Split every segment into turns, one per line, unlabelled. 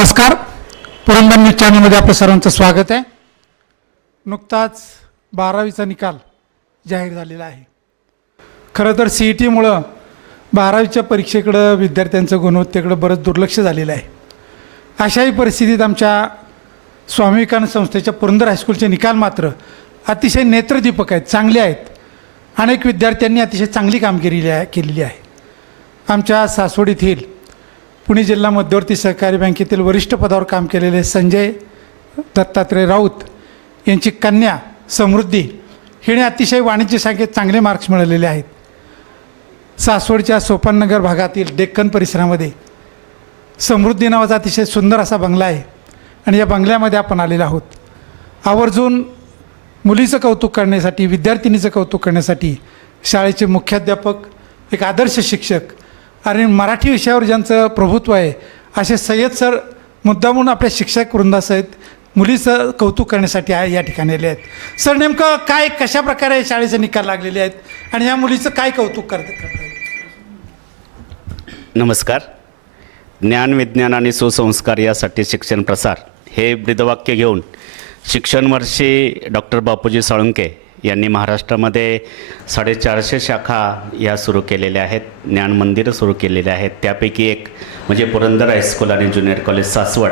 नमस्कार. पुरंदर न्यूज चॅनलमध्ये आपलं सर्वांचं स्वागत आहे. नुकताच बारावीचा निकाल जाहीर झालेला आहे. खरं तर सी ई टीमुळं बारावीच्या परीक्षेकडं विद्यार्थ्यांचं गुणवत्तेकडं बरंच दुर्लक्ष झालेलं आहे. अशाही परिस्थितीत आमच्या स्वामी विवेकानंद संस्थेच्या पुरंदर हायस्कूलचे निकाल मात्र अतिशय नेत्रदीपक आहेत चांगले आहेत. अनेक विद्यार्थ्यांनी अतिशय चांगली कामगिरी केलेली आहे आमच्या सासवड येथील पुणे जिल्हा मध्यवर्ती सहकारी बँकेतील वरिष्ठ पदावर काम केलेले संजय दत्तात्रय राऊत यांची कन्या समृद्धी हिने अतिशय वाणिज्य शाखेत चांगले मार्क्स मिळवलेले आहेत. सासवडच्या सोपाननगर भागातील डेक्कन परिसरामध्ये समृद्धी नावाचा अतिशय सुंदर असा बंगला आहे आणि या बंगल्यामध्ये आपण आलेलो आहोत. आवर्जून मुलीचं कौतुक करण्यासाठी विद्यार्थिनीचं कौतुक करण्यासाठी शाळेचे मुख्याध्यापक एक आदर्श शिक्षक आणि मराठी विषयावर ज्यांचं प्रभुत्व आहे असे सय्यद सर मुद्दामून आपल्या शिक्षक वृंदासहित मुलीचं कौतुक करण्यासाठी आहे या ठिकाणी आले आहेत. सर नेमकं काय कशा प्रकारे शाळेचे निकाल लागलेले आहेत आणि या मुलीचं काय कौतुक करत करता
नमस्कार. ज्ञान विज्ञान आणि सुसंस्कार यासाठी शिक्षण प्रसार हे ब्रीदवाक्य घेऊन शिक्षण वर्षी डॉक्टर बापूजी साळुंके यांनी महाराष्ट्रामध्ये साडेचारशे शाखा या सुरू केलेल्या आहेत ज्ञान मंदिरं सुरू केलेले आहेत. त्यापैकी एक म्हणजे पुरंदर हायस्कूल आणि ज्युनियर कॉलेज सासवड.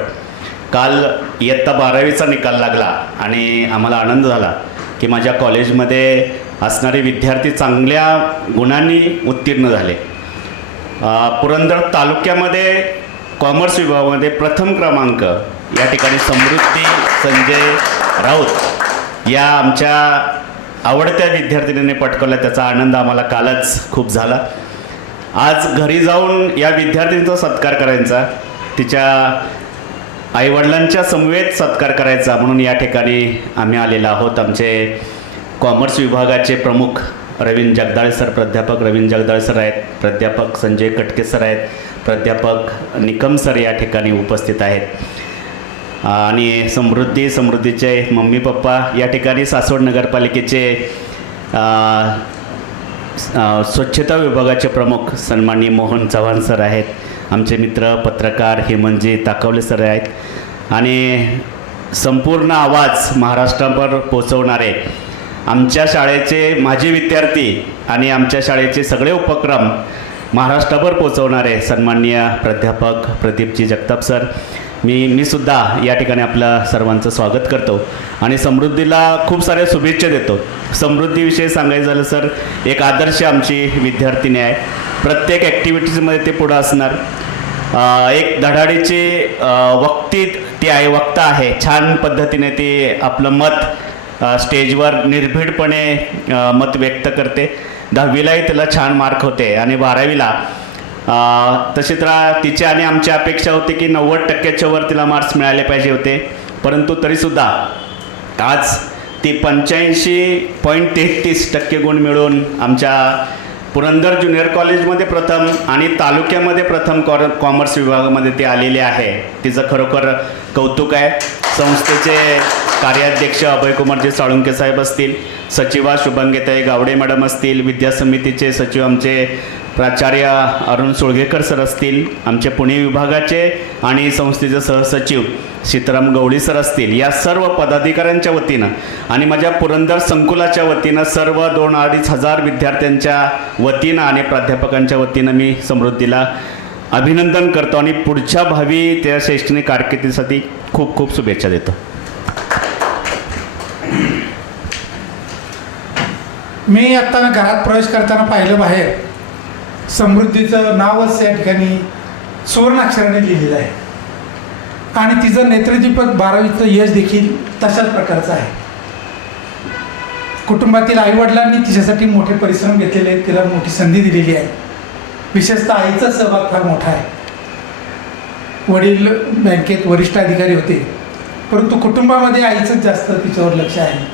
काल इयत्ता बारावीचा निकाल लागला आणि आम्हाला आनंद झाला की माझ्या कॉलेजमध्ये असणारे विद्यार्थी चांगल्या गुणांनी उत्तीर्ण झाले. पुरंदर तालुक्यामध्ये कॉमर्स विभागामध्ये प्रथम क्रमांक या ठिकाणी समृद्धी संजय राऊत या आमच्या आवडत्या विद्यार्थिनीने पटकवला त्याचा आनंद आम्हाला कालच खूप झाला. आज घरी जाऊन या विद्यार्थिनीचा सत्कार करायचा तिच्या आईवडिलांच्या समवेत सत्कार करायचा म्हणून या ठिकाणी आम्ही आलेलो आहोत. आमचे कॉमर्स विभागाचे प्रमुख रवींद्र जगदाळे सर प्राध्यापक रवींद्र जगदाळे सर आहेत प्राध्यापक संजय कटके सर आहेत प्राध्यापक निकम सर या ठिकाणी उपस्थित आहेत. आणि समृद्धी समृद्धीचे मम्मी पप्पा या ठिकाणी सासवड नगरपालिकेचे स्वच्छता विभागाचे प्रमुख सन्माननीय मोहन चव्हाण सर आहेत. आमचे मित्र पत्रकार हेमंतजी ताकवले सर आहेत. आणि संपूर्ण आवाज महाराष्ट्रावर पोचवणारे आमच्या शाळेचे माजी विद्यार्थी आणि आमच्या शाळेचे सगळे उपक्रम महाराष्ट्रभर पोचवणारे सन्माननीय प्राध्यापक प्रदीपजी जगताप सर. मी मी सुद्धा या ठिकाणी आपल्या सर्वांचं स्वागत करतो आणि समृद्धीला खूप साऱ्या शुभेच्छा देतो. समृद्धीविषयी सांगायचं झालं सर एक आदर्श आमची विद्यार्थिनी आहे. प्रत्येक ॲक्टिव्हिटीजमध्ये ते पुढं असणार. एक धडाडीची वक्ती ती आहे वक्ता आहे. छान पद्धतीने ती आपलं मत स्टेजवर निर्भीडपणे मत व्यक्त करते. दहावीलाही त्याला छान मार्क होते आणि बारावीला तसे तर तिची आणि आमची अपेक्षा होती की नव्वद टक्क्याच्या वर तिला मार्क्स मिळाले पाहिजे होते. परंतु तरीसुद्धा आज ती पंच्याऐंशी पॉईंट तेहतीस टक्के गुण मिळवून आमच्या पुरंदर ज्युनियर कॉलेजमध्ये प्रथम आणि तालुक्यामध्ये प्रथम कॉर कॉमर्स विभागामध्ये ती आलेली आहे. तिचं खरोखर कौतुक आहे. संस्थेचे कार्याध्यक्ष अभयकुमारजी साळुंके साहेब असतील सचिवा शुभंगेताई गावडे मॅडम असतील विद्या समितीचे सचिव आमचे प्राचार्य अरुण सुळगेकर सर असतील आमचे पुणे विभागाचे आणि संस्थेचे सहसचिव सीताराम गवळी सर असतील या सर्व पदाधिकाऱ्यांच्या वतीनं आणि माझ्या पुरंदर संकुलाच्या वतीनं सर्व दोन अडीच हजार विद्यार्थ्यांच्या वतीनं आणि प्राध्यापकांच्या वतीनं मी समृद्धीला अभिनंदन करतो आणि पुढच्या भावी त्या शैक्षणिक कारकिर्दीसाठी खूप खूप शुभेच्छा देतो.
मी आत्ता घरात प्रवेश करताना पाहिलं बाहेर. समृद्धीचं नावच या ठिकाणी सुवर्णाक्षराने लिहिलेलं आहे. आणि तिचं नेत्रदीपक बारावीचं यश देखील तशाच प्रकारचं आहे. कुटुंबातील आईवडिलांनी तिच्यासाठी मोठे परिश्रम घेतलेले आहेत तिला मोठी संधी दिलेली आहे. विशेषतः आईचा सहभाग फार मोठा आहे. वडील बँकेत वरिष्ठ अधिकारी होते परंतु कुटुंबामध्ये आईचंच जास्त तिच्यावर लक्ष आहे.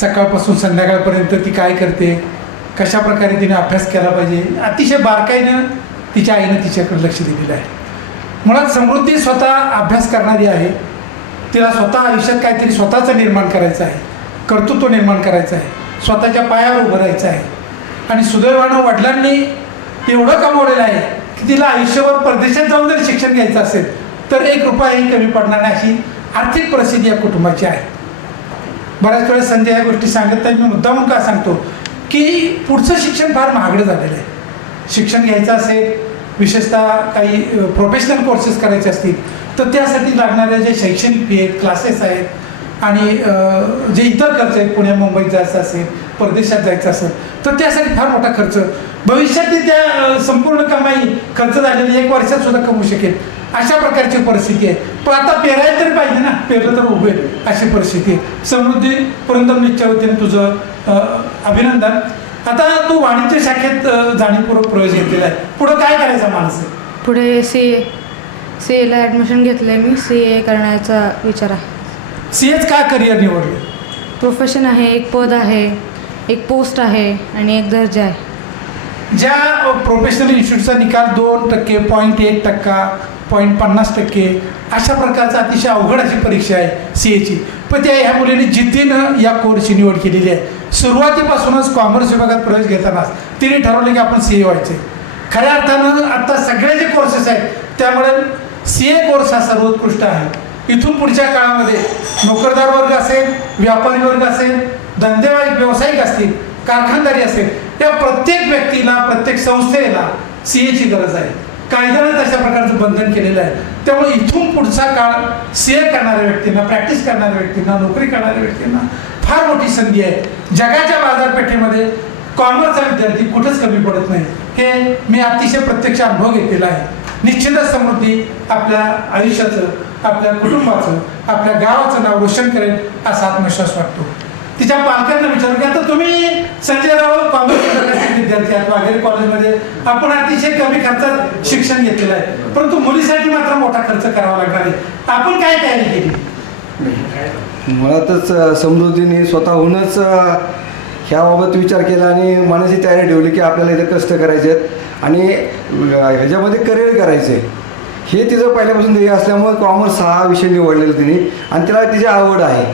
सकाळपासून संध्याकाळपर्यंत ती काय करते कशा प्रकारे तिने अभ्यास केला पाहिजे? अतिशय बारकाईनं तिच्या आईनं तिच्याकडे लक्ष दिलेलं आहे. मुळात समृद्धी स्वतः अभ्यास करणारी आहे. तिला स्वतः आयुष्यात काहीतरी स्वतःचं निर्माण करायचं आहे. कर्तृत्व निर्माण करायचं आहे. स्वतःच्या पायावर उभं राहायचं आहे. आणि सुदैवानं वडिलांनी एवढं कमवलेलं आहे की तिला आयुष्यभर परदेशात जाऊन जर शिक्षण घ्यायचं असेल तर एक रुपयाही कमी पडणार नाही अशी आर्थिक परिस्थिती या कुटुंबाची आहे. बऱ्याच वेळेस संजय या गोष्टी सांगत नाही. मी मुद्दामून का सांगतो? की पुढचं शिक्षण फार महागडं झालेलं आहे. शिक्षण घ्यायचं असेल विशेषतः काही प्रोफेशनल कोर्सेस करायचे असतील तर त्यासाठी लागणाऱ्या जे शैक्षणिक फी आहेत क्लासेस आहेत आणि जे इतर खर्च आहेत पुण्या मुंबईत जायचं असेल परदेशात जायचं असेल तर त्यासाठी फार मोठा खर्च. भविष्यातली त्या संपूर्ण कमाई खर्च झालेली एक वर्षात सुद्धा कमवू शकेल. अशा प्रकारची परिस्थिती आहे. पण आता पेरायला तरी पाहिजे ना. पेरलं तर उभे अशी परिस्थिती आहे. समृद्धी पुरंदरनीच्या वतीने तुझं अभिनंदन. आता तू वाणिज्य शाखेत जाणीवपूर्वक प्रवेश घेतलेला आहे. पुढं काय करायचा माणूस?
पुढे सी ए सी एला ॲडमिशन घेतलं आहे मी. सी ए करण्याचा विचार आहे.
सी एच का करिअर निवडलं?
प्रोफेशन आहे एक पद आहे एक पोस्ट आहे आणि एक दर्जा आहे.
ज्या प्रोफेशनल इन्स्टिट्यूटचा निकाल दोन टक्के पॉईंट एक टक्का पॉईंट पन्नास टक्के. अशा प्रकारचा अतिशय अवघड अशी परीक्षा आहे सी एची पण त्या ह्या मुलीने जिद्दीनं या कोर्सची निवड केलेली आहे. सुरुवातीपासूनच कॉमर्स विभागात प्रवेश घेतानाच तिने ठरवलं की आपण सी ए व्हायचे खऱ्या अर्थानं आत्ता सगळे जे कोर्सेस आहेत त्यामुळे सी ए कोर्स हा सर्वोत्कृष्ट आहे. इथून पुढच्या काळामध्ये नोकरदार वर्ग असेल व्यापारी वर्ग असेल धंदेवाईक व्यावसायिक असतील कारखानदारी असेल या प्रत्येक व्यक्तीला प्रत्येक संस्थेला सी एची गरज आहे. कायद्यानं तशा प्रकारचं बंधन केलेलं आहे. त्यामुळे इथून पुढचा काळ सेअर करणाऱ्या व्यक्तींना प्रॅक्टिस करणाऱ्या व्यक्तींना नोकरी करणाऱ्या व्यक्तींना फार मोठी संधी आहे. जगाच्या बाजारपेठेमध्ये कॉमर्सचा विद्यार्थी कुठंच कमी पडत नाही. हे मी अतिशय प्रत्यक्ष अनुभव घेतलेला आहे. निश्चितच समृद्धी आपल्या आयुष्याचं आपल्या कुटुंबाचं आपल्या गावाचं नाव रोशन करेल असा आत्मविश्वास वाटतो. तिच्या पालकांना विचारू की? विद्यार्थी कॉलेजमध्ये. आपण अतिशय कमी खर्चात शिक्षण घेतलेलं आहे. परंतु मुलीसाठी मात्र मोठा खर्च करावा लागणार आहे. आपण काय तयारी केली?
मुळातच समृद्धीने स्वतःहूनच ह्याबाबत विचार केला आणि मनाची तयारी ठेवली की आपल्याला इथे कष्ट करायचे आहेत आणि ह्याच्यामध्ये करिअर करायचं आहे. हे तिचं पहिल्यापासून ध्येय असल्यामुळे कॉमर्स हा विषय निवडलेला तिने आणि तिला तिची आवड आहे.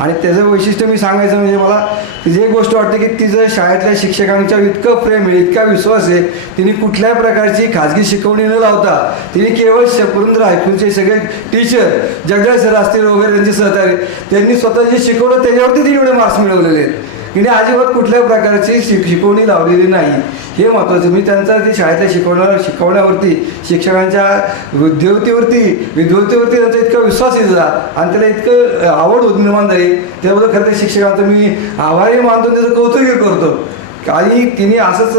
आणि त्याचं वैशिष्ट्य मी सांगायचं म्हणजे मला तिची एक गोष्ट वाटते की तिचं शाळेतल्या शिक्षकांच्या इतकं प्रेम आहे इतका विश्वास आहे तिने कुठल्याही प्रकारची खाजगी शिकवणी न लावता तिने केवळ श- पुरंदर सगळे टीचर जगदाळ सर असतील वगैरे त्यांचे सहकारी त्यांनी स्वतः जे शिकवलं त्याच्यावरती तिने एवढे मार्क्स मिळवलेले आहेत. तिने अजिबात कुठल्याही प्रकारची शिक शिकवणी लावलेली नाही. हे महत्त्वाचं. मी त्यांचा ते शाळेतल्या शिकवण्या शिकवण्यावरती शिक्षकांच्या विद्यार्थीवरती विद्यार्थीवरती त्यांचा इतका विश्वास दिला आणि त्याला इतकं आवड होत निर्माण झाली. त्याबद्दल खरं तर शिक्षकांचं मी आभारी मानतो त्याचं कौतुकही करतो. आणि तिने असंच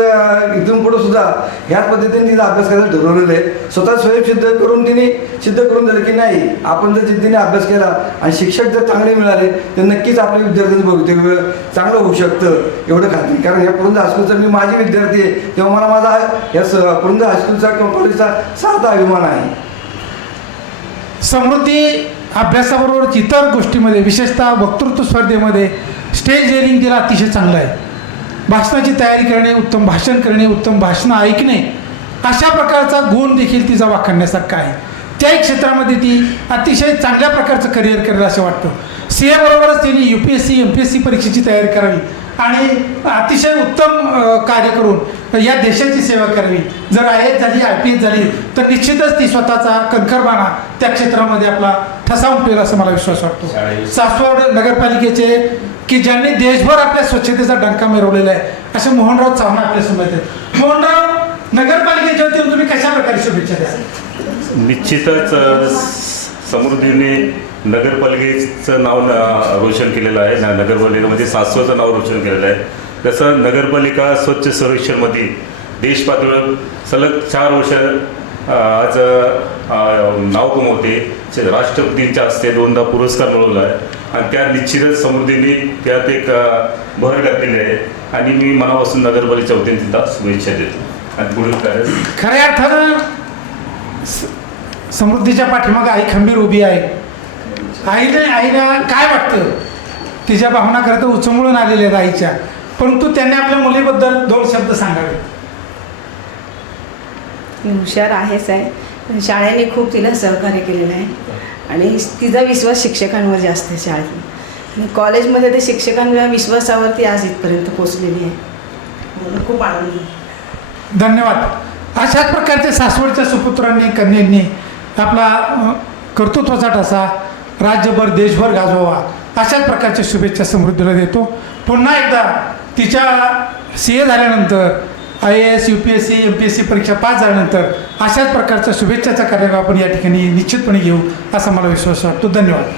इथून पुढं सुद्धा ह्याच पद्धतीने तिचा अभ्यास करायला ठरवलेलं आहे. स्वतः स्वयंसिद्ध करून तिने सिद्ध करून दिलं की नाही आपण जर जिद्दीने अभ्यास केला आणि शिक्षक जर चांगले मिळाले तर नक्कीच आपल्या विद्यार्थ्यांचं भवितव्य चांगलं होऊ शकतं एवढं खात्री. कारण या पुरंदर हायस्कूलचा मी माझी विद्यार्थी आहे तेव्हा मला माझा या स पुरंदर हायस्कूलचा किंवा कॉलेजचा साधा अभिमान आहे.
समृद्धी अभ्यासाबरोबरच इतर गोष्टीमध्ये विशेषतः वक्तृत्व स्पर्धेमध्ये स्टेज डेअरिंग तिला अतिशय चांगलं आहे. भाषणाची तयारी करणे उत्तम भाषण करणे उत्तम भाषणं ऐकणे अशा प्रकारचा गुण देखील तिचा वाखाणण्यासारखा आहे. त्याही क्षेत्रामध्ये ती अतिशय चांगल्या प्रकारचं करिअर करेल असं वाटतं. सी बरोबरच तिने U P S C M P S C परीक्षेची तयारी करावी आणि अतिशय उत्तम कार्य करून या देशाची सेवा करावी. जर आय एस झाली आय पी एस झाली तर निश्चितच ती स्वतःचा कणखरबाणा त्या क्षेत्रामध्ये आपला ठसावून पेल असं मला विश्वास वाटतो. सासवड नगरपालिकेचे की ज्यांनी देशभर आपल्या स्वच्छतेचा डंका मिरवलेला आहे असे मोहनराव चव्हाण आपल्यासमोर आहेत. मोहनराव नगरपालिकेच्या वतीने तुम्ही कशा प्रकारे शुभेच्छा
निश्चितच समृद्धीने नगरपालिकेचं नाव रोशन केलेलं आहे. न- नगरपालिकेमध्ये सासवचं नाव रोशन केलेलं आहे. तसं नगरपालिका स्वच्छ सर्वेक्षणमध्ये देश पातळीवर सलग चार वर्ष आज नाव कमवते. राष्ट्रपतींच्या हस्ते दोनदा पुरस्कार मिळवला आहे. आणि त्या निश्चितच समृद्धीने त्यात एक भर घातलेली आहे. आणि मी मनापासून नगरपालिकेच्या वतीने तिला शुभेच्छा देतो. आणि पुढील कार्य
खऱ्या अर्थानं समृद्धीच्या पाठीमागं आई खंबीर उभी आहे. आईने आईला काय वाटतं? तिच्या भावना खरं तर उचंबळून आलेल्या आहेत आईच्या. परंतु त्यांनी आपल्या मुलीबद्दल दोन शब्द सांगावे.
हुशार आहेच आहे. पण शाळेने खूप तिला सहकार्य केलेलं आहे. आणि तिचा विश्वास शिक्षकांवर जास्त आहे शाळेत आणि कॉलेजमध्ये ते शिक्षकांच्या विश्वासावरती आज इथपर्यंत पोचलेली आहे. म्हणून खूप आनंद.
धन्यवाद. अशाच प्रकारचे सासवडच्या सुपुत्रांनी कन्यांनी आपला कर्तृत्वाचा ठसा राज्यभर देशभर गाजवावा अशाच प्रकारच्या शुभेच्छा समृद्धीला देतो. पुन्हा एकदा तिच्या सी ए झाल्यानंतर I A S U P S C M P S C परीक्षा पास झाल्यानंतर अशाच प्रकारच्या शुभेच्छाचा कार्यक्रम आपण या ठिकाणी निश्चितपणे घेऊ असा मला विश्वास वाटतो. धन्यवाद.